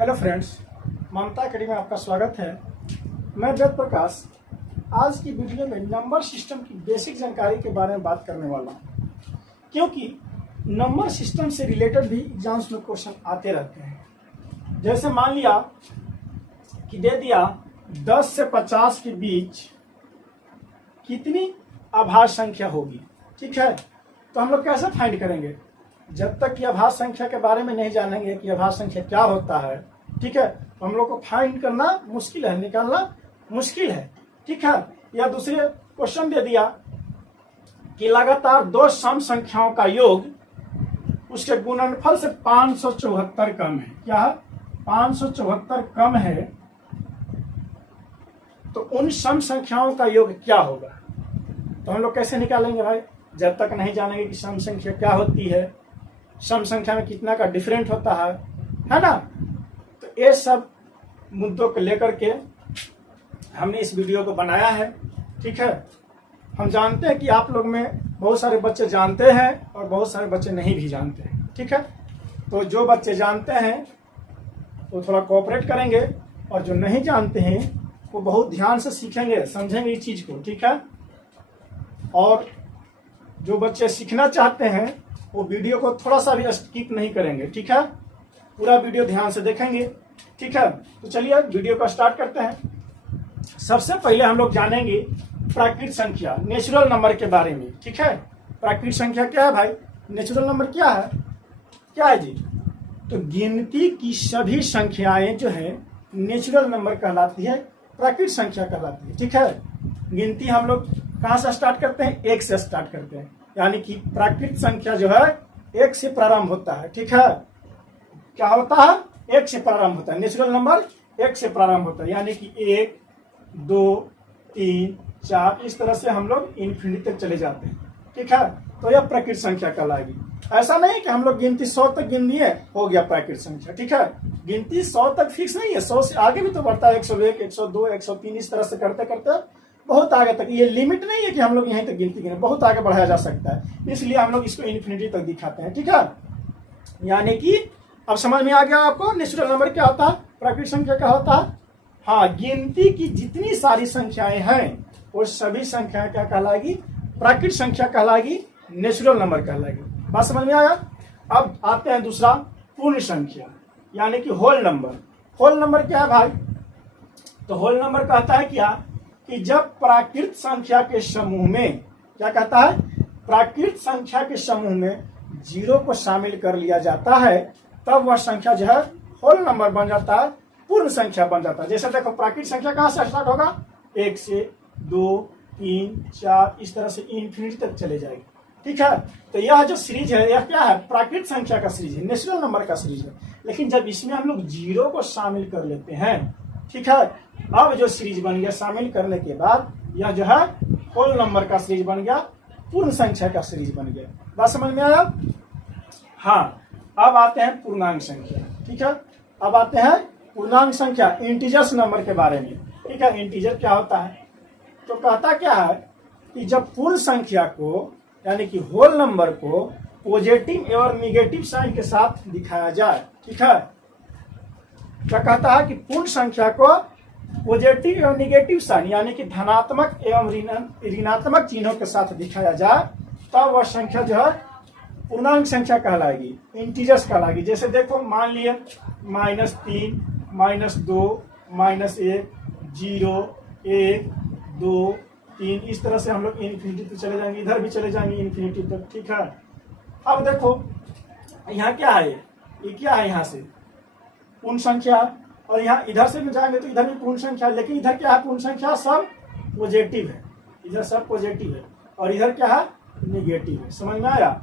Hello friends, ममता academy में आपका स्वागत है। मैं वेद प्रकाश आज की वीडियो में नंबर सिस्टम की बेसिक जानकारी के बारे में बात करने वाला हूँ, क्योंकि नंबर सिस्टम से रिलेटेड भी एग्जाम्स में क्वेश्चन आते रहते हैं। जैसे मान लिया कि दे दिया 10 से 50 के बीच कितनी आभाज्य संख्या होगी, ठीक है। तो हम लोग कैसे फाइंड करेंगे? जब तक कि आभाज्य संख्या के बारे में नहीं जानेंगे कि आभाज्य संख्या क्या होता है, ठीक है, तो हम लोग को फाइंड करना मुश्किल है, निकालना मुश्किल है, ठीक है। या दूसरे क्वेश्चन दे दिया कि लगातार दो सम संख्याओं का योग उसके गुणनफल से 574 कम है। क्या 574 कम है? तो उन सम संख्याओं का योग क्या होगा? तो हम लोग कैसे निकालेंगे भाई? जब तक नहीं जानेंगे कि सम संख्या क्या होती है, सम संख्या में कितना का डिफरेंट होता है ना। तो ये सब मुद्दों को लेकर के हमने इस वीडियो को बनाया है, ठीक है। हम जानते हैं कि आप लोग में बहुत सारे बच्चे जानते हैं और बहुत सारे बच्चे नहीं भी जानते हैं, ठीक है। तो जो बच्चे जानते हैं वो थोड़ा कोऑपरेट करेंगे और जो नहीं जानते हैं वो बहुत ध्यान से सीखेंगे, समझेंगे इस चीज को, ठीक है। और जो बच्चे सीखना चाहते हैं वो वीडियो को थोड़ा सा भी स्किप नहीं करेंगे, ठीक है। पूरा वीडियो ध्यान से देखेंगे, ठीक है। तो चलिए वीडियो को स्टार्ट करते हैं। सबसे पहले हम लोग जानेंगे प्राकृत संख्या, नेचुरल नंबर के बारे में, ठीक है। प्राकृत संख्या क्या है भाई? नेचुरल नंबर क्या है? क्या है जी? तो गिनती की सभी संख्याएं जो है नेचुरल नंबर कहलाती है, प्राकृत संख्या कहलाती है, ठीक है। गिनती हम लोग कहाँ से स्टार्ट करते हैं? एक से स्टार्ट करते हैं, यानी कि प्राकृत संख्या जो है एक से प्रारंभ होता है, ठीक है। क्या होता है? एक से प्रारंभ होता है। नेचुरल नंबर एक से प्रारंभ होता है, यानी कि 1, 2, 3, 4 इस तरह से हम लोग इन्फिनिटी तक चले जाते हैं, ठीक है। तो यह प्राकृत संख्या कहलाएगी। ऐसा नहीं कि हम लोग गिनती 100 तक गिन लिए हो गया प्राकृत संख्या, ठीक है। गिनती 100 तक फिक्स नहीं है, 100 से आगे भी तो बढ़ता है, 101, 102, 103 इस तरह से करते करते बहुत आगे तक। ये लिमिट नहीं है कि हम लोग यहीं तक गिनती गिने, बहुत आगे बढ़ाया जा सकता है, इसलिए हम लोग इसको इन्फिनिटी तक दिखाते हैं, ठीक है। यानी कि अब समझ में आ गया आपको नेचुरल नंबर क्या होता है, प्राकृत संख्या क्या होता है। हाँ, गिनती की जितनी सारी संख्याएं हैं वो सभी संख्याएं क्या कहलाएगी? प्राकृत संख्या कहलाएगी, नेचुरल नंबर कहलाएगी। बात समझ में आया? अब आते हैं दूसरा, पूर्ण संख्या यानी कि होल नंबर। होल नंबर क्या है भाई? तो होल नंबर कहता है क्या कि जब प्राकृत संख्या के समूह में, क्या कहता है? प्राकृत संख्या के समूह में 0 को शामिल कर लिया जाता है, तब वह संख्या जो है होल नंबर बन जाता है, पूर्ण संख्या बन जाता है। जैसे देखो प्राकृत संख्या कहाँ से स्टार्ट होगा? 1 से 2, 3, 4 इस तरह से इन्फिनिटी तक चले जाएगी, ठीक है। तो यह जो सीरीज है यह क्या है? प्राकृत संख्या का सीरीज है, नेचुरल नंबर का सीरीज है। लेकिन जब इसमें हम लोग 0 को शामिल कर लेते हैं, ठीक है, अब जो सीरीज बन गया शामिल करने के बाद यह जो है होल नंबर का सीरीज बन गया, पूर्ण संख्या का सीरीज बन गया। बात समझ में आया? हाँ, अब आते हैं पूर्णांक संख्या, ठीक है। अब आते हैं पूर्णांक संख्या, इंटीजर्स नंबर के बारे में, ठीक है। इंटीजर क्या होता है? तो कहता क्या है कि जब पूर्ण संख्या को यानी कि होल नंबर को पॉजिटिव एवं निगेटिव साइन के साथ दिखाया जाए, ठीक है। क्या कहता है कि पूर्ण संख्या को पॉजिटिव एवं निगेटिव साइन यानी कि धनात्मक एवं ऋणात्मक चिन्हों के साथ दिखाया जाए, तब वह संख्या जो है पूर्णांक संख्या कहलाएगी, इंटीजर्स कहलाएगी। जैसे देखो मान लिए -3, -2, -1, 0, 1, 2, 3 इस तरह से हम लोग इन्फिनिटी तक चले जाएंगे, इधर भी चले जाएंगे इन्फिनिटी तक, ठीक है। अब देखो यहाँ क्या है? ये क्या है? यहाँ से पूर्ण संख्या, और यहाँ इधर से भी जाएंगे तो इधर भी पूर्ण संख्या, लेकिन इधर क्या है? पूर्ण संख्या सब पॉजिटिव है, इधर सब पॉजिटिव है, और इधर क्या है? निगेटिव है। समझ में आया?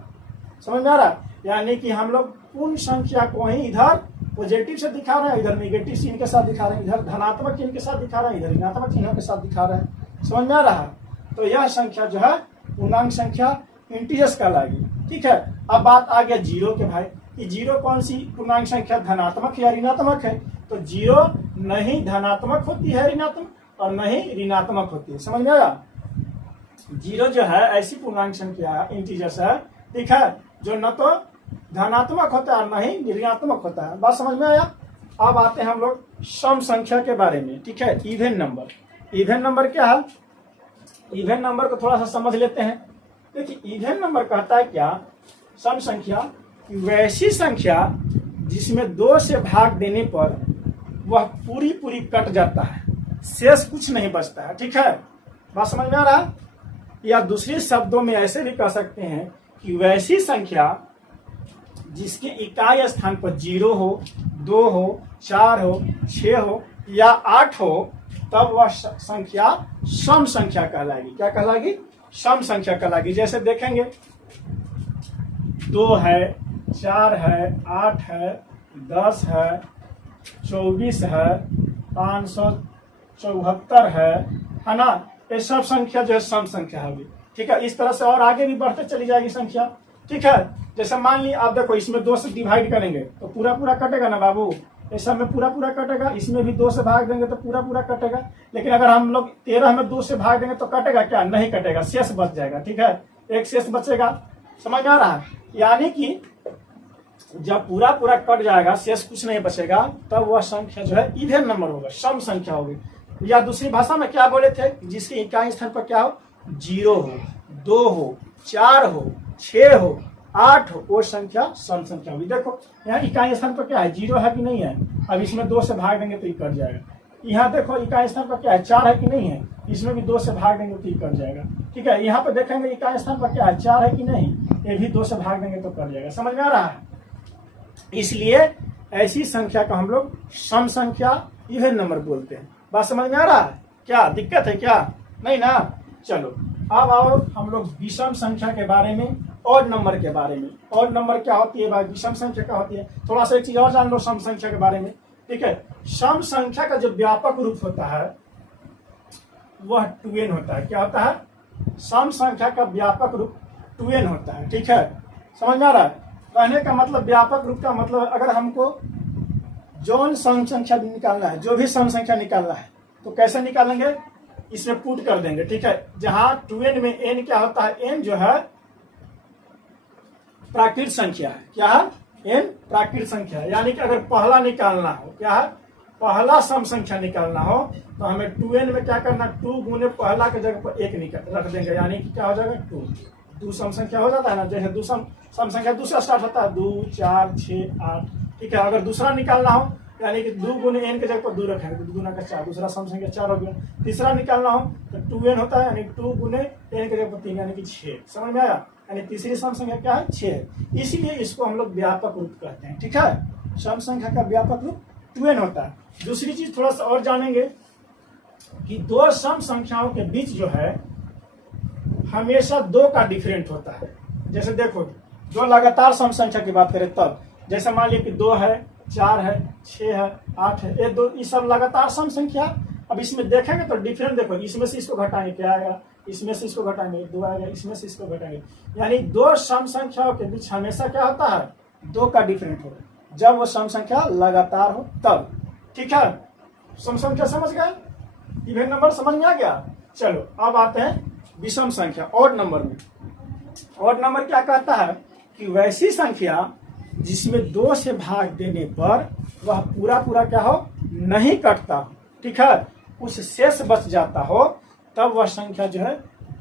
समझ में आ रहा? यानी कि हम लोग पूर्ण संख्या को ही इधर पॉजिटिव से दिखा रहे हैं, इधर निगेटिव चिन्ह के साथ दिखा रहे हैं, इधर धनात्मक चिन्ह के साथ दिखा रहे हैं, इधर ऋणात्मक चिन्हों के साथ दिखा रहे हैं। समझ में आ रहा है? तो यह संख्या जो है पूर्णांक संख्या, इंटीजर्स कहलाएगी, ठीक है। अब बात आ गया 0 के भाई, कि 0 कौन सी पूर्णांक संख्या, धनात्मक या ऋणात्मक है? तो 0 नहीं धनात्मक होती है ऋणात्मक, और नहीं ऋणात्मक होती है। समझ में आया? 0 जो है ऐसी पूर्णांक संख्या इंटीजर्स है, ठीक है, जो न तो धनात्मक होता है और न ही ऋणात्मक होता है। बात समझ में आया? अब आते हैं हम लोग सम संख्या के बारे में। ठीक है, इवन नंबर। इवन नंबर क्या है? इवन नंबर को थोड़ा सा समझ लेते हैं। देखिए इवन नंबर कहता है क्या, सम संख्या वैसी संख्या जिसमें 2 से भाग देने पर वह पूरी पूरी कट जाता है, शेष कुछ नहीं बचता है। ठीक है, बात समझ में आ रहा है? या दूसरे शब्दों में ऐसे भी कह सकते हैं कि वैसी संख्या जिसके इकाई स्थान पर 0 हो, 2 हो, 4 हो, 6 हो या 8 हो, तब वह संख्या सम संख्या कहलाएगी। क्या कहलाएगी? सम संख्या कहलाएगी। जैसे देखेंगे 2 है, 4 है, 8 है, 10 है, 24 है, 574 है ना? ये सब संख्या जो है सम संख्या होगी। ठीक है, इस तरह से और आगे भी बढ़ते चली जाएगी संख्या। ठीक है, जैसे मान ली आप देखो इसमें 2 से डिवाइड करेंगे तो पूरा पूरा कटेगा ना बाबू, ये सब में पूरा पूरा कटेगा। इसमें भी 2 से भाग देंगे तो पूरा पूरा कटेगा। लेकिन अगर हम लोग 13 में 2 से भाग देंगे तो कटेगा क्या? नहीं कटेगा, शेष बच जाएगा। ठीक है, एक शेष बचेगा। समझ में आ रहा है? यानी कि जब पूरा पूरा कट जाएगा, शेष कुछ नहीं बचेगा, तब वह संख्या जो है इवन नंबर होगा, सम संख्या होगी। या दूसरी भाषा में क्या बोले थे? जिसके इकाई स्थान पर क्या हो, 0 हो, 2 हो, 4 हो, 6 हो, 8 हो, वो संख्या सम संख्या होगी। देखो यहाँ इकाई स्थान पर क्या है, 0 है कि नहीं है? अब इसमें 2 से भाग देंगे तो ये कट जाएगा। यहाँ देखो इकाई स्थान पर क्या है, 4 है कि नहीं है? इसमें भी 2 से भाग देंगे तो ये कट जाएगा। ठीक है, यहाँ पर देखेंगे इकाई स्थान पर क्या है, 4 है कि नहीं? ये भी 2 से भाग देंगे तो कट जाएगा। समझ में आ रहा है? इसलिए ऐसी संख्या को हम लोग सम संख्या, इवन नंबर बोलते हैं। बात समझ में आ रहा है? क्या दिक्कत है क्या? नहीं ना? चलो अब आओ हम लोग विषम संख्या के बारे में, ऑड नंबर के बारे में। ऑड नंबर क्या होती है भाई, विषम संख्या क्या होती है, थोड़ा सा एक चीज और जान लो सम संख्या के बारे में। ठीक है, सम संख्या का जो व्यापक रूप होता है वह 2n होता है। क्या होता है? सम संख्या का व्यापक रूप 2n होता है। ठीक है, समझ में आ रहा है? कहने का मतलब व्यापक रूप का मतलब अगर हमको जो सम संख्या निकालना है, जो भी सम संख्या निकालना है, तो कैसे निकालेंगे? इसमें पुट कर देंगे। ठीक है, जहां 2n में n क्या होता है, n जो है प्राकृत संख्या है। क्या है? n प्राकृत संख्या है। यानी कि अगर पहला निकालना हो, क्या है, पहला सम संख्या निकालना हो, तो हमें 2n में क्या करना, 2 गुने पहला के जगह पर 1 रख देंगे। यानी कि क्या हो जाएगा, 2 सम संख्या हो जाता है ना। जैसे 2 सम संख्या 2 से स्टार्ट होता है, 2, 4, 6, 8। ठीक है, अगर दूसरा निकालना हो यानी कि 2 गुने n के जगह पर 2 रखेंगे तो 2 गुना का 4, दूसरा सम संख्या 4 हो गया। तीसरा निकालना हो तो 2n होता है, यानी 2 गुने n के जगह पर 3 यानी कि 6। समझ में आया? यानी तीसरी सम संख्या क्या है, 6 है। इसीलिए इसको हम लोग व्यापक रूप कहते हैं। ठीक है, सम संख्या का व्यापक रूप 2n होता है। दूसरी चीज थोड़ा सा और जानेंगे कि 2 सम संख्याओं के बीच जो है हमेशा 2 का डिफरेंट होता है। जैसे देखो, जो लगातार सम संख्या की बात करें तब, जैसे मान लीजिए कि 2 है, 4 है, 6 है, 8 है, ये 2, ये सब लगातार सम संख्या। अब इसमें देखेंगे तो डिफरेंट देखो, इसमें से इसको घटाएंगे क्या आएगा, इसमें से इसको घटाएंगे 2 आएगा, इसमें से इसको घटाएंगे। यानी 2 सम संख्याओं के बीच हमेशा क्या होता है, 2 का डिफरेंट होगा, जब वो सम संख्या लगातार हो तब। ठीक है, सम संख्या समझ गए, इवन नंबर समझ में आ गया। चलो अब आते हैं विषम संख्या, ऑड नंबर में। ऑड नंबर क्या कहता है कि वैसी संख्या जिसमें 2 से भाग देने पर वह पूरा पूरा क्या हो, नहीं कटता। ठीक है, कुछ शेष बच जाता हो, तब वह संख्या जो है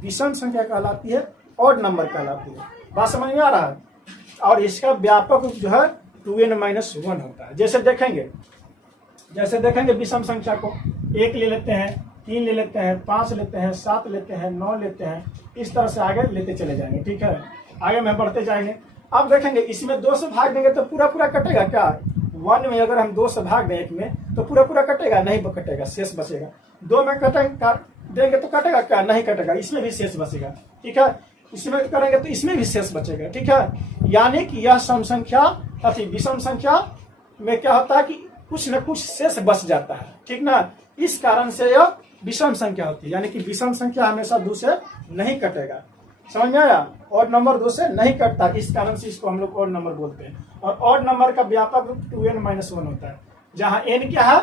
विषम संख्या कहलाती है, ऑड नंबर कहलाती है। बात समझ में आ रहा है? और इसका व्यापक रूप जो है 2n-1 होता है। जैसे देखेंगे विषम संख्या को 1 ले लेते हैं, 3 ले लेते हैं, 5 लेते हैं, 7 लेते हैं, 9 लेते हैं, इस तरह से आगे लेते चले जाएंगे। ठीक है, आगे में बढ़ते जाएंगे। अब देखेंगे इसमें 2 से भाग देंगे तो पूरा पूरा कटेगा क्या, 1 में अगर हम 2 से भाग दें 1 में तो पूरा पूरा कटेगा, नहीं कटेगा, शेष बचेगा। 2 में देंगे तो कटेगा क्या, नहीं कटेगा, इसमें भी शेष बचेगा। ठीक है, इसमें करेंगे तो इसमें भी शेष बचेगा। ठीक है, यानी कि यह सम संख्या अथी विषम संख्या में क्या होता है कि कुछ न कुछ शेष बच जाता है। ठीक ना, इस कारण से यह विषम संख्या होती है। यानी कि विषम संख्या हमेशा 2 से नहीं कटेगा। समझ में आया? ऑड नंबर 2 से नहीं कटता, इस कारण से इसको हम लोग ऑड नंबर बोलते हैं। और ऑड नंबर का व्यापक रूप 2n-1 होता है, जहां n क्या है,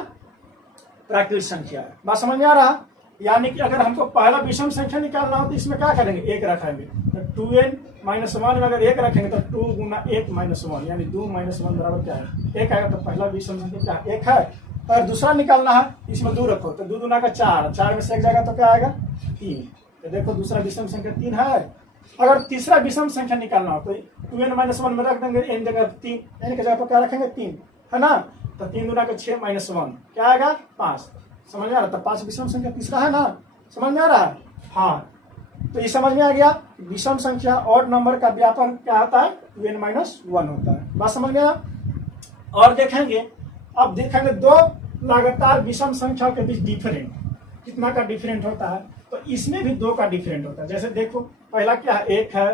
प्राकृत संख्या है। बात समझ में आ रहा है? यानी कि अगर हमको पहला विषम संख्या निकालना हो तो इसमें क्या करेंगे, 1 रखेंगे। तो 2n - 1 में अगर 1 रखेंगे तो 2 × 1 - 1 यानी 2 - 1 बराबर क्या है, 1 आएगा। तो पहला विषम संख्या क्या है, 1 है। और दूसरा निकालना है, इसमें 2 रखो तो 2 दूना का 4, 4 में से 1 जाएगा तो क्या आएगा, 3। तो देखो दूसरा विषम संख्या 3 है। अगर तीसरा विषम संख्या निकालना हो तो 2n - 1 में रख देंगे, n जगह 3, n की जगह पर क्या रखेंगे, 3, है ना। तो 3 दूना का 6 - 1 क्या आएगा, 5। समझ में आ रहा है। तो 5 विषम संख्या तीसरा है ना, समझ में आ रहा है। हाँ, तो ये समझ में आ गया। विषम संख्या और नंबर का व्यापक क्या होता है, 2n - 1 होता है। बात समझ में आया। और देखेंगे, अब देखेंगे दो लगातार विषम संख्याओं के बीच डिफरेंट कितना का डिफरेंट होता है। तो इसमें भी 2 का डिफरेंट होता है। जैसे देखो पहला क्या है, 1 है,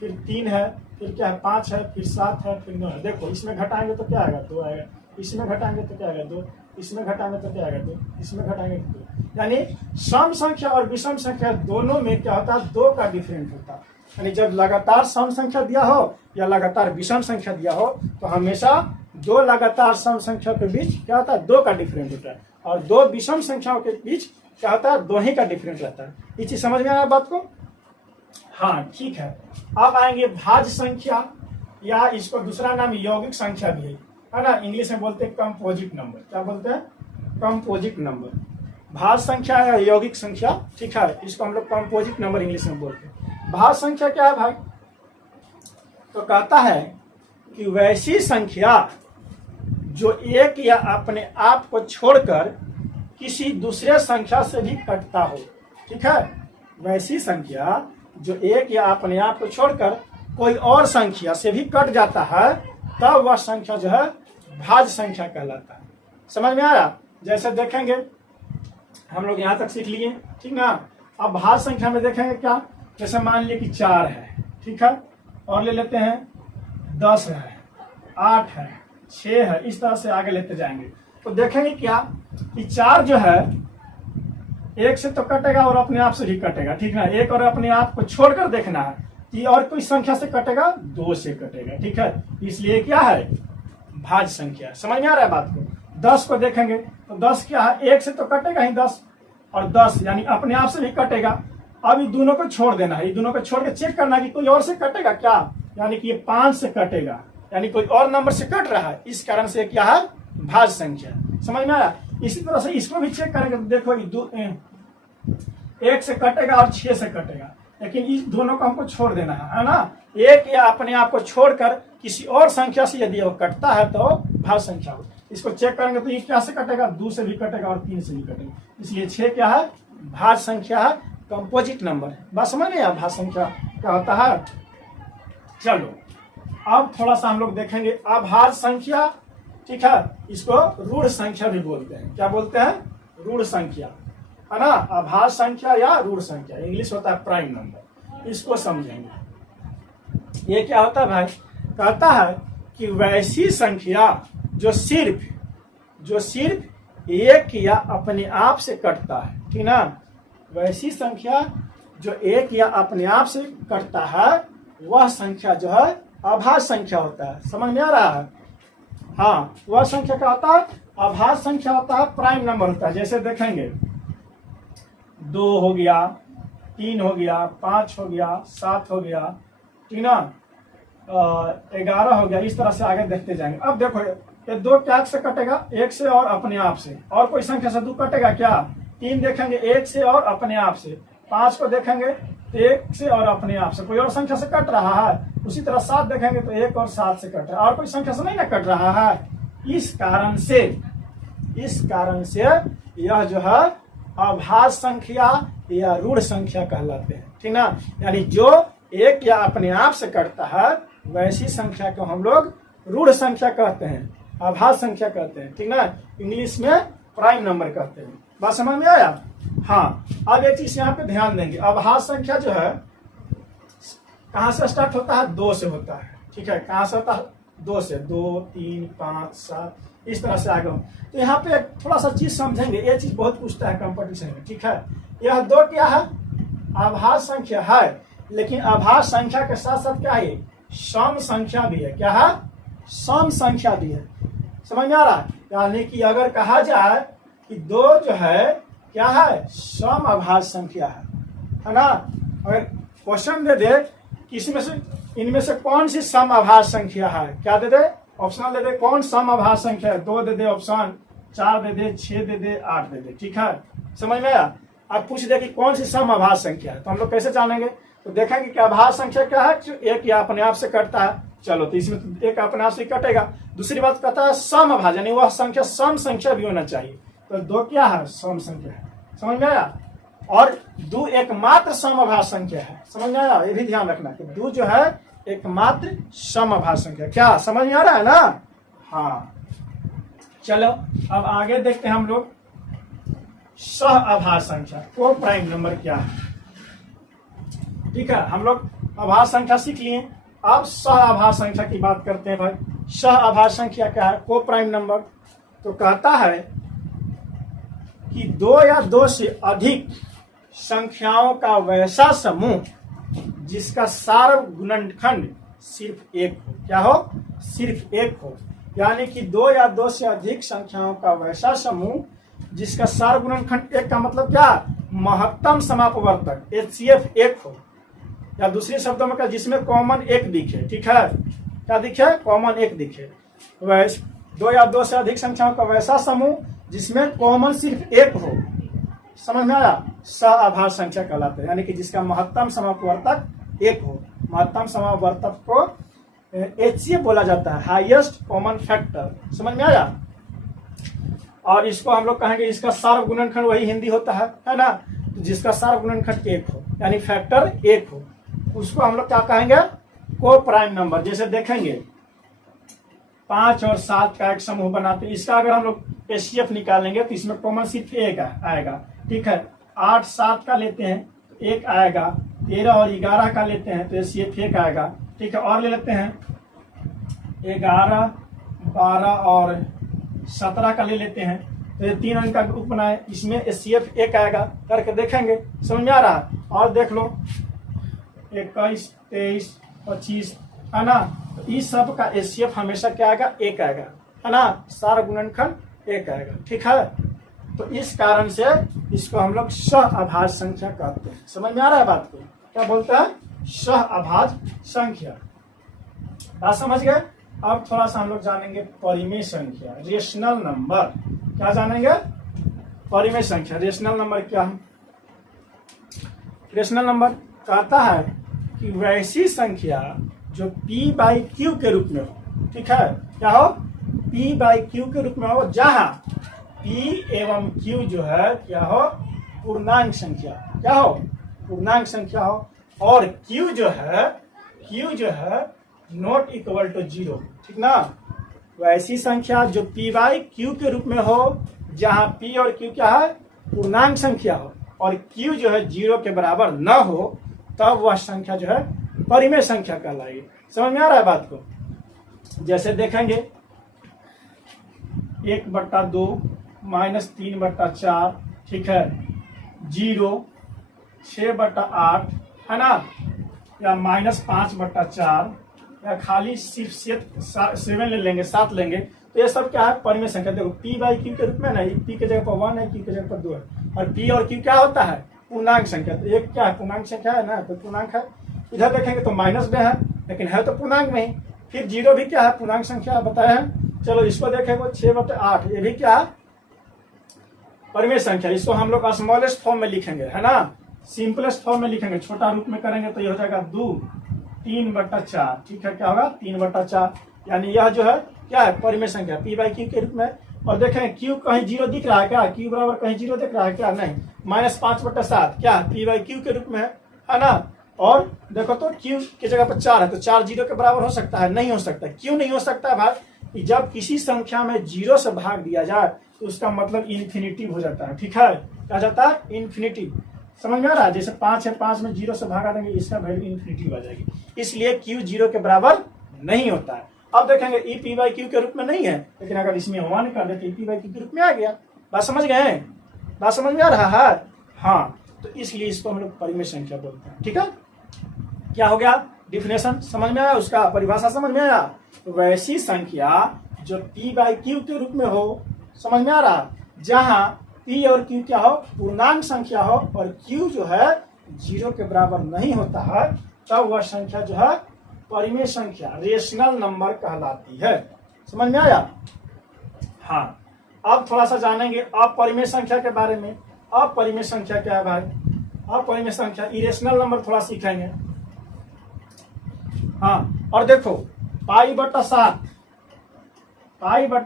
फिर 3 है, फिर क्या है, 5 है, फिर 7 है, फिर 9 है। देखो इसमें घटाएंगे तो क्या आएगा, 2 आएगा। इसमें घटाएंगे तो क्या आएगा, 2। इसमें घटाएंगे तो क्या आएगा, 2। इसमें घटाएंगे तो 2। यानी सम संख्या और विषम संख्या दोनों में क्या होता है, 2 का डिफरेंट होता है। यानी जब लगातार सम संख्या दिया हो या लगातार विषम संख्या दिया हो तो हमेशा 2 लगातार सम संख्या के बीच क्या होता है, 2 का डिफरेंट होता है। और 2 विषम संख्याओं के बीच क्या होता है, 2 ही का डिफरेंट रहता है। ये चीज समझ में आया बात को। हाँ ठीक है। अब आएंगे भाज्य संख्या, या इसको दूसरा नाम यौगिक संख्या भी है ना। इंग्लिश में बोलते हैं कंपोजिट नंबर। क्या बोलते हैं, कंपोजिट नंबर। भाज्य संख्या या यौगिक संख्या, ठीक है, इसको हम लोग कंपोजिट नंबर इंग्लिश में बोलते हैं। भाज्य संख्या क्या है भाई, तो कहता है कि वैसी संख्या जो एक या अपने आप को छोड़कर किसी दूसरे संख्या से भी कटता हो। ठीक है, वैसी संख्या जो एक या अपने आप को छोड़कर कोई और संख्या से भी कट जाता है, तब वह संख्या जो है भाज्य संख्या कहलाता है। समझ में आया। जैसे देखेंगे हम लोग यहाँ तक सीख लिए, ठीक ना। अब भाज्य संख्या में देखेंगे क्या, जैसे मान लिए कि 4 है, ठीक है, और ले लेते हैं 10 है, 8 है, 6 है, इस तरह से आगे लेते जाएंगे। तो देखेंगे क्या कि 4 जो है 1 से तो कटेगा और अपने आप से भी कटेगा, ठीक है। 1 और अपने आप को छोड़कर देखना है कि और कोई संख्या से कटेगा, 2 से कटेगा, ठीक है। इसलिए क्या है, भाज्य संख्या। समझ में आ रहा है बात को। 10 को देखेंगे तो 10 क्या है, 1 से तो कटेगा ही 10, और 10 यानी अपने आप से भी कटेगा। अब इन दोनों को छोड़ देना है, इन दोनों को छोड़ के चेक करना है कि कोई और से कटेगा क्या, यानी कि ये 5 से कटेगा, यानी कोई और नंबर से कट रहा है। इस कारण से क्या है, भाज्य संख्या। समझ में आया। इसी तरह से इसको भी चेक करेंगे तो देखो 1 से कटेगा और 6 से कटेगा, लेकिन इस दोनों को हमको छोड़ देना है ना। 1 या अपने आप को छोड़कर किसी और संख्या से यदि वो कटता है तो भाज्य संख्या हो। इसको चेक करेंगे तो ये क्या से कटेगा, 2 से भी कटेगा और 3 से भी कटेगा। इसलिए 6 क्या है, भाज्य संख्या है, कंपोजिट नंबर है। बात समझ में आया, भाज्य संख्या क्या होता है। चलो अब थोड़ा सा हम लोग देखेंगे अभाज्य संख्या, ठीक है। इसको ऋण संख्या भी बोलते हैं। क्या बोलते हैं, ऋण संख्या, है ना। अभाज्य संख्या या ऋण संख्या, इंग्लिश होता है प्राइम नंबर। इसको समझेंगे। ये क्या होता है भाई, कहता है कि वैसी संख्या जो सिर्फ एक या अपने आप से कटता है, ठीक ना। वैसी संख्या जो एक या अपने आप से कटता है वह संख्या जो है अभाज्य संख्या होता है। समझ में आ रहा है। हाँ, वह संख्या क्या होता है, अभाज्य संख्या होता है, प्राइम नंबर होता है। जैसे देखेंगे 2 हो गया, 3 हो गया, 5 हो गया, 7 हो गया, ठीक ना, 11 हो गया। इस तरह से आगे देखते जाएंगे। अब देखो ये 2 क्या से कटेगा, 1 से और अपने आप से। और कोई संख्या से 2 कटेगा क्या, 3 देखेंगे 1 से और अपने आप से। 5 को देखेंगे तो 1 से और अपने आप से, कोई और संख्या से कट रहा है। उसी तरह 7 देखेंगे तो 1 और 7 से कट रहा है, और कोई संख्या से नहीं ना कट रहा है। इस कारण से यह जो है अभाज्य संख्या या ऋण संख्या कहलाते हैं, ठीक ना। यानी जो एक या अपने आप से कटता है वैसी संख्या को हम लोग ऋण संख्या कहते हैं, अभाज्य संख्या कहते हैं, ठीक ना। इंग्लिश में प्राइम नंबर कहते हैं। बात समझ में आया। हाँ, अब एक चीज यहाँ पे ध्यान देंगे, अभाज्य संख्या जो है कहाँ से स्टार्ट होता है, 2 से होता है, ठीक है। कहाँ से होता है, 2 से। 2, 3, 5, 7 इस तरह से आगे। तो यहाँ पे थोड़ा सा चीज समझेंगे, ये चीज बहुत पूछता है कंपटीशन में, ठीक है। यह 2 क्या है, अभाज्य संख्या है, लेकिन अभाज्य संख्या के साथ साथ क्या है, सम संख्या भी है। क्या है, सम संख्या भी है। समझ में आ रहा है। यानी कि अगर कहा जाए कि 2 जो है क्या है, समअभाज्य संख्या है ना। अगर क्वेश्चन दे दे कि इसमें से इनमें से कौन सी समअभाज्य संख्या है, क्या दे दे, ऑप्शनल दे दे, कौन समअभाज्य संख्या है, 2 दे दे ऑप्शन, 4 दे दे, 6 दे दे, 8 दे दे, ठीक है, समझ में आया। आप पूछ दे कि कौन सी समअभाज्य संख्या है, तो हम लोग कैसे जानेंगे, तो देखेंगे कि अभाज्य संख्या क्या है, जो एक या अपने आप से कटता है, चलो तो इसमें तो एक अपने आप से कटेगा। दूसरी बात कहता है समअभाज्य, यानी वह संख्या सम संख्या भी होना चाहिए, तो 2 क्या है, सम संख्या है, समझ में आया। और 2 एकमात्र समअभाज्य संख्या है, समझ में आया, ये भी ध्यान रखना कि 2 जो है एकमात्र समअभाज्य संख्या, क्या समझ में आ रहा है ना। हाँ चलो अब आगे देखते हैं हम लोग सहअभाज्य संख्या, को प्राइम नंबर क्या है। ठीक है, हम लोग अभाज्य संख्या सीख लिए, अब सहअभाज्य संख्या की बात करते हैं भाई। सहअभाज्य संख्या क्या है, को प्राइम नंबर, तो कहता है कि 2 या 2 से अधिक संख्याओं का वैसा समूह जिसका सार्व गुणनखंड सिर्फ एक हो, क्या हो, सिर्फ एक हो, यानी कि 2 या 2 से अधिक संख्याओं का वैसा समूह जिसका सार्व गुणनखंड एक का मतलब क्या, महत्तम समापवर्तक HCF एक हो, या दूसरे शब्दों में क्या, जिसमें कॉमन एक दिखे, ठीक है, क्या दिखे, कॉमन एक दिखे। वैसे 2 या 2 से अधिक संख्याओं का वैसा समूह जिसमें कॉमन सिर्फ एक हो, समझ में आया, सहअभाज्य संख्या कहलाते हैं, यानी कि जिसका महत्तम समापवर्तक एक हो। महत्तम समापवर्तक को HCF बोला जाता है, हाईएस्ट कॉमन फैक्टर, समझ में आया। और इसको हम लोग कहेंगे इसका सार्व गुणनखंड वही हिंदी होता है ना, तो जिसका सार्व गुणनखंड एक हो यानी फैक्टर एक हो, उसको हम लोग क्या कहेंगे, को प्राइम नंबर। जैसे देखेंगे 5 और 7 का एक समूह बनाते हैं, इसका अगर हम लोग HCF निकालेंगे तो इसमें कॉमन सिर्फ एक आएगा, ठीक है। 8 7 का लेते हैं तो 1 आएगा, 13 और 11 का लेते हैं तो HCF 1 आएगा, ठीक है। और ले लेते हैं 11 12 और 17 का ले लेते हैं तो ये 3 अंक का ग्रुप बनाए, इसमें HCF 1 आएगा, करके देखेंगे, समझ में आ रहा है। और देख लो 21 23 25 है ना, तो इस सब का HCF हमेशा क्या आएगा, 1 आएगा, है ना, सारा गुणनखंड 1 आएगा, ठीक है। तो इस कारण से इसको हम लोग सहअभाज्य संख्या कहते हैं, समझ में आ रहा है बात को, क्या बोलता है, सहअभाज्य संख्या, बात समझ गए। अब थोड़ा सा हम लोग जानेंगे परिमेय संख्या, रेशनल नंबर, क्या जानेंगे, परिमेय संख्या, रेशनल नंबर क्या है। रेशनल नंबर कहता है कि वैसी संख्या जो P/Q के रूप में हो, ठीक है, क्या हो, P/Q के रूप में हो, जहां P एवं Q जो है क्या हो, पूर्णांक संख्या, क्या हो, पूर्णांक संख्या हो, और Q जो है नॉट इक्वल टू 0, ठीक ना। वैसी संख्या जो P/Q के रूप में हो, जहां P और Q क्या है, पूर्णांक संख्या हो, और Q जो है 0 के बराबर न हो, तब वह संख्या जो है परिमेय संख्या कहलाएगी, समझ में आ रहा है बात को। जैसे देखेंगे 1/2 -3/4, ठीक है, 0 6/8 है ना, या -5/4, या खाली सिर्फ 7 ले लेंगे, 7 लेंगे, तो ये सब क्या है, परिमेय संख्या। देखो P/Q के रूप में नहीं, P के जगह पर 1 है, Q के जगह पर 2 है, और P और Q क्या होता है, पूर्णांक संख्या, तो एक क्या है, पूर्णांक संख्या है ना, तो पूर्णांक है। इधर देखेंगे तो माइनस में है, लेकिन है तो पूर्णांक में ही। फिर 0 भी क्या है, पूर्णांक संख्या बताए हैं। चलो इसको देखेंगे 6/8, ये भी क्या है, परिमेय संख्या। इसको हम लोग स्मॉलेस्ट फॉर्म में लिखेंगे, है ना, सिंपलेस्ट फॉर्म में लिखेंगे, छोटा रूप में करेंगे तो ये हो जाएगा 3/4, ठीक है, क्या होगा, 3/4, यानी यह जो है क्या है, परिमेय संख्या P/Q के रूप में। और देखें Q कहीं 0 दिख रहा है क्या, Q बराबर कहीं 0 दिख रहा है क्या, नहीं, -5/7 क्या P/Q के रूप में है ना। और देखो तो Q की जगह पर 4 है, तो 4 0 के बराबर हो सकता है, नहीं हो सकता। क्यों नहीं हो सकता भाई, कि जब किसी संख्या में 0 से भाग दिया जाए तो उसका मतलब इन्फिनिटिव हो जाता है, ठीक है, क्या जाता है, इन्फिनिटिव, समझ में आ रहा है। जैसे 5 है, 5 में 0 से भागा देंगे, इसका वैल्यू इन्फिनिटिव आ जाएगी, इसलिए Q 0 के बराबर नहीं होता है। अब देखेंगे E P/Q के रूप में नहीं है, लेकिन अगर इसमें 1 कर देते P/Q के रूप में आ गया, बात समझ गए, बात समझ में आ रहा है। हाँ, तो इसलिए इसको हम लोग परिमेय संख्या बोलते हैं, ठीक है। क्या हो गया, डिफिनेशन समझ में आया, उसका परिभाषा समझ में आया। तो वैसी संख्या जो P/Q के रूप में हो, समझ में आ रहा, जहां पी और क्यू क्या हो, पूर्णांक संख्या हो और क्यू जो है 0 के बराबर नहीं होता है, तब वह संख्या जो है परिमेय संख्या रेशनल नंबर कहलाती है। समझ में आया? हाँ, अब थोड़ा सा जानेंगे अपरिमेय संख्या के बारे में। अपरिमेय संख्या क्या है भाई? अपरिमेय संख्या इरेशनल नंबर थोड़ा सीखेंगे। हाँ, और देखो पाई बटा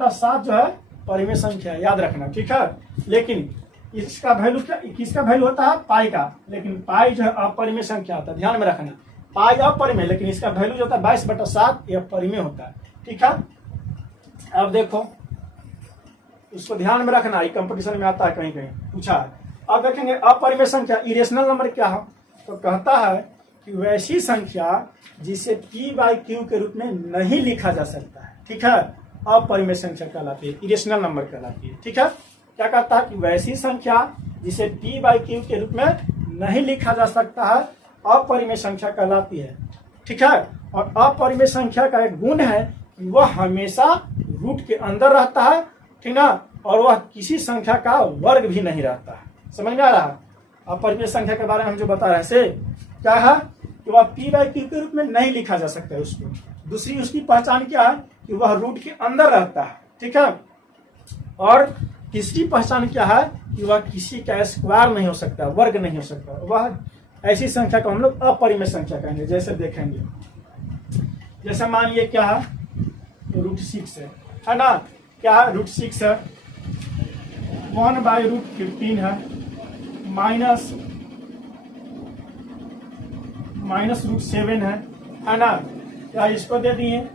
7 जो है परिमेय संख्या, याद रखना, ठीक है। लेकिन इसका वैल्यू क्या, किसका वैल्यू होता है? पाई का। लेकिन पाई जो है अपरिमेय संख्या होता है, ध्यान में रखना। पाई अपरिमेय, लेकिन इसका वैल्यू जो होता है 22/7 यह परिमेय होता है, ठीक है। अब देखो इसको ध्यान में रखना, ये कंपटीशन में आता है, कहीं कहीं पूछा है। अब देखेंगे अपरिमेय संख्या इरेशनल नंबर क्या हो, तो कहता है कि वैसी संख्या जिसे p/q के रूप में नहीं लिखा जा सकता है, ठीक है, अपरिमेय संख्या कहलाती है, इरेशनल नंबर कहलाती है, ठीक है। क्या कहता है कि वैसी संख्या जिसे p/q के रूप में नहीं लिखा जा सकता है अपरिमेय संख्या कहलाती है, ठीक है। और अपरिमेय संख्या का एक गुण है कि वह हमेशा रूट के अंदर रहता है, ठीक ना, और वह किसी संख्या का वर्ग भी नहीं रहता है। समझ में आ रहा है? अपरिमेय संख्या के बारे में हम जो बता रहे हैं से क्या है कि वह p/q के रूप में नहीं लिखा जा सकता है उसको। दूसरी उसकी पहचान क्या है कि वह रूट के अंदर रहता है, ठीक है। और तीसरी पहचान क्या है कि वह किसी का स्क्वायर नहीं हो सकता, वर्ग नहीं हो सकता। वह ऐसी संख्या को हम लोग अपरिमेय संख्या कहेंगे। जैसे देखेंगे, जैसे मान लीजिए क्या है, √6 है ना, क्या है, √6 है, 1/√15 है, माइनस √7 है ना, या इसको दे दिए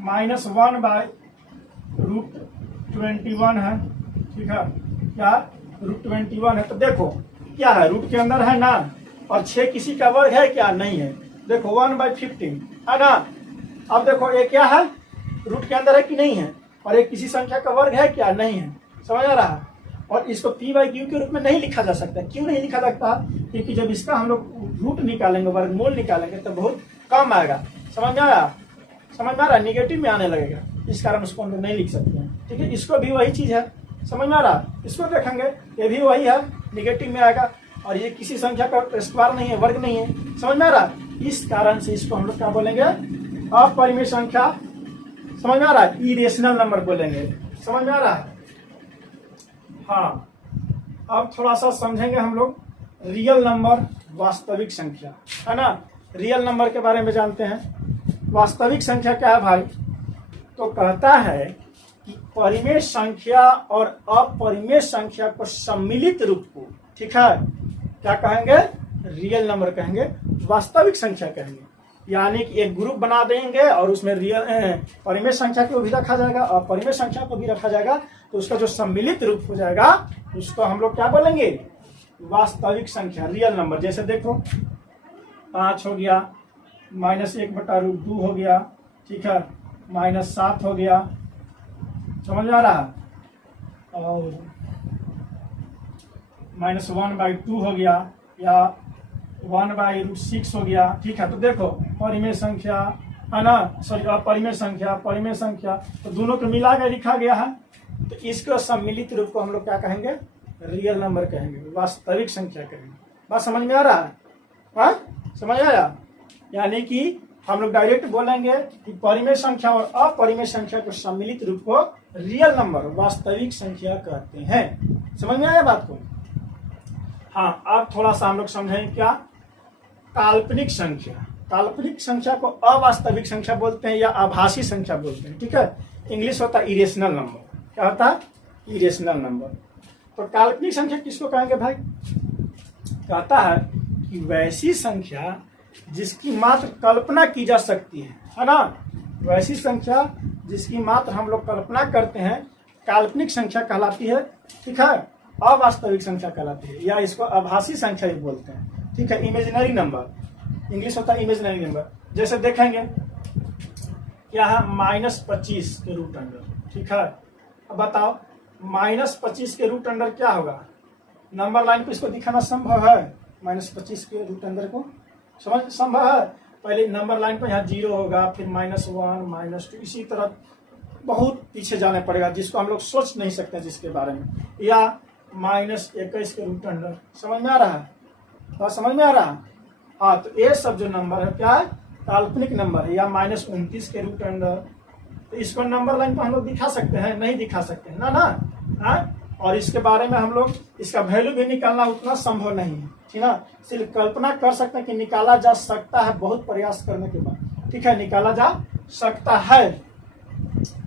-1/√21 है, ठीक है, क्या √21 है। तो देखो क्या है, रूट के अंदर है ना, और 6 किसी का वर्ग है क्या? नहीं है। देखो 1/15 है ना। अब देखो ये क्या है, रूट के अंदर है कि नहीं है, और एक किसी संख्या का वर्ग है क्या? नहीं है। समझ आ रहा है? और इसको p/q के रूप में नहीं लिखा जा सकता। क्यों नहीं लिखा जाता? क्योंकि जब इसका हम लोग रूट निकालेंगे, वर्गमूल निकालेंगे, तो बहुत कम आएगा। समझ में आया? समझ में आ रहा है? निगेटिव में आने लगेगा, इस कारण उसको हम लोग नहीं लिख सकते हैं, ठीक है। इसको भी वही चीज है, समझ में आ रहा? इसको देखेंगे, ये भी वही है, निगेटिव में आएगा, और ये किसी संख्या का स्क्वायर नहीं है, वर्ग नहीं है। समझ में आ रहा? इस कारण से इसको हम लोग क्या बोलेंगे? अपरिमेय संख्या। समझ में आ रहा है? इरेशनल नंबर बोलेंगे। समझ में आ रहा है? हाँ, अब थोड़ा सा समझेंगे हम लोग रियल नंबर, वास्तविक संख्या, है ना। रियल नंबर के बारे में जानते हैं। वास्तविक संख्या क्या है भाई? तो कहता है कि परिमेय संख्या और अपरिमेय संख्या को सम्मिलित रूप को, ठीक है, क्या कहेंगे? रियल नंबर कहेंगे, वास्तविक संख्या कहेंगे। यानी कि एक ग्रुप बना देंगे और उसमें रियल परिमेय संख्या को भी रखा जाएगा और अपरिमेय संख्या को भी रखा जाएगा, तो उसका जो सम्मिलित रूप हो जाएगा उसको हम लोग क्या बोलेंगे? वास्तविक संख्या, रियल नंबर। जैसे देखो 5 हो गया, -1/√2 हो गया, ठीक है, -7 हो गया। समझ आ रहा? और -1/2 हो गया, या 1/√6 हो गया, ठीक है। तो देखो परिमेय संख्या है ना, सॉरी अपरिमेय संख्या, परिमेय संख्या, तो दोनों को मिला के लिखा गया है, तो इसको सम्मिलित रूप को हम लोग क्या कहेंगे? रियल नंबर कहेंगे, वास्तविक संख्या कहेंगे। बात समझ में आ रहा है? हाँ, समझ आया? यानी कि हम लोग डायरेक्ट बोलेंगे कि परिमेय संख्या और अपरिमेय संख्या को सम्मिलित रूप को रियल नंबर, वास्तविक संख्या कहते हैं। समझ में आया बात को? हाँ, अब थोड़ा सा हम लोग समझेंगे क्या? काल्पनिक संख्या। काल्पनिक संख्या को अवास्तविक संख्या बोलते हैं या आभासी संख्या बोलते हैं, ठीक है। इंग्लिश होता है इरेशनल नंबर। क्या होता है? Irrational number. तो काल्पनिक संख्या किसको कहेंगे भाई? कहता है कि वैसी संख्या जिसकी मात्र कल्पना की जा सकती है ना, वैसी संख्या जिसकी मात्र हम लोग कल्पना करते हैं काल्पनिक संख्या कहलाती है, ठीक है। अवास्तविक संख्या कहलाती है, या इसको आभासी संख्या भी बोलते हैं, ठीक है। इमेजिनरी नंबर, इंग्लिश होता है इमेजिनरी नंबर। जैसे देखेंगे क्या है, -25 के रूट अंडर, ठीक है। अब बताओ -25 के रूट अंडर क्या होगा? नंबर लाइन पे इसको दिखाना संभव है? -25 के रूट अंडर को समझ संभव है? पहले नंबर लाइन पे यहाँ 0 होगा, फिर -1, -2, इसी तरह बहुत पीछे जाने पड़ेगा, जिसको हम लोग सोच नहीं सकते जिसके बारे में। या -21 के रूट अंडर, समझ में आ रहा है? बात समझ में आ रहा है? हाँ, तो ये सब जो नंबर है क्या है, काल्पनिक नंबर है। या -29 के रूट अंडर, तो इसको नंबर लाइन पर हम लोग दिखा सकते हैं? नहीं दिखा सकते हैं ना। हाँ, और इसके बारे में हम लोग इसका वैल्यू भी निकालना उतना संभव नहीं है, ठीक है। सिर्फ कल्पना कर सकते हैं कि निकाला जा सकता है, बहुत प्रयास करने के बाद, ठीक है, निकाला जा सकता है।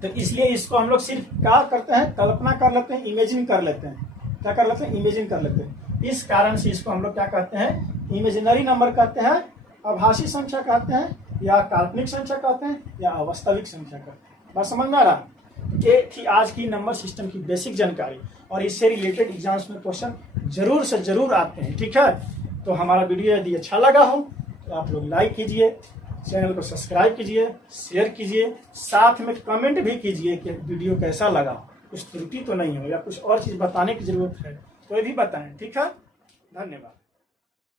तो इसलिए इसको हम लोग सिर्फ क्या करते हैं, कल्पना कर लेते हैं, इमेजिन कर लेते हैं। क्या कर लेते हैं? इमेजिन कर लेते हैं। इस कारण से इसको हम लोग क्या कहते हैं, इमेजिनरी नंबर कहते हैं, आभासी संख्या कहते हैं, या काल्पनिक संख्या कहते हैं, या अवास्तविक संख्या कहते हैं। बात समझ में आ रहा? ये थी आज की नंबर सिस्टम की बेसिक जानकारी, और इससे रिलेटेड एग्जाम्स में क्वेश्चन जरूर से जरूर आते हैं, ठीक है। तो हमारा वीडियो यदि अच्छा लगा हो तो आप लोग लाइक कीजिए, चैनल को सब्सक्राइब कीजिए, शेयर कीजिए, साथ में कमेंट भी कीजिए कि वीडियो कैसा लगा, कुछ त्रुटि तो नहीं हो, या कुछ और चीज़ बताने की जरूरत है तो ये भी बताएं, ठीक है। धन्यवाद।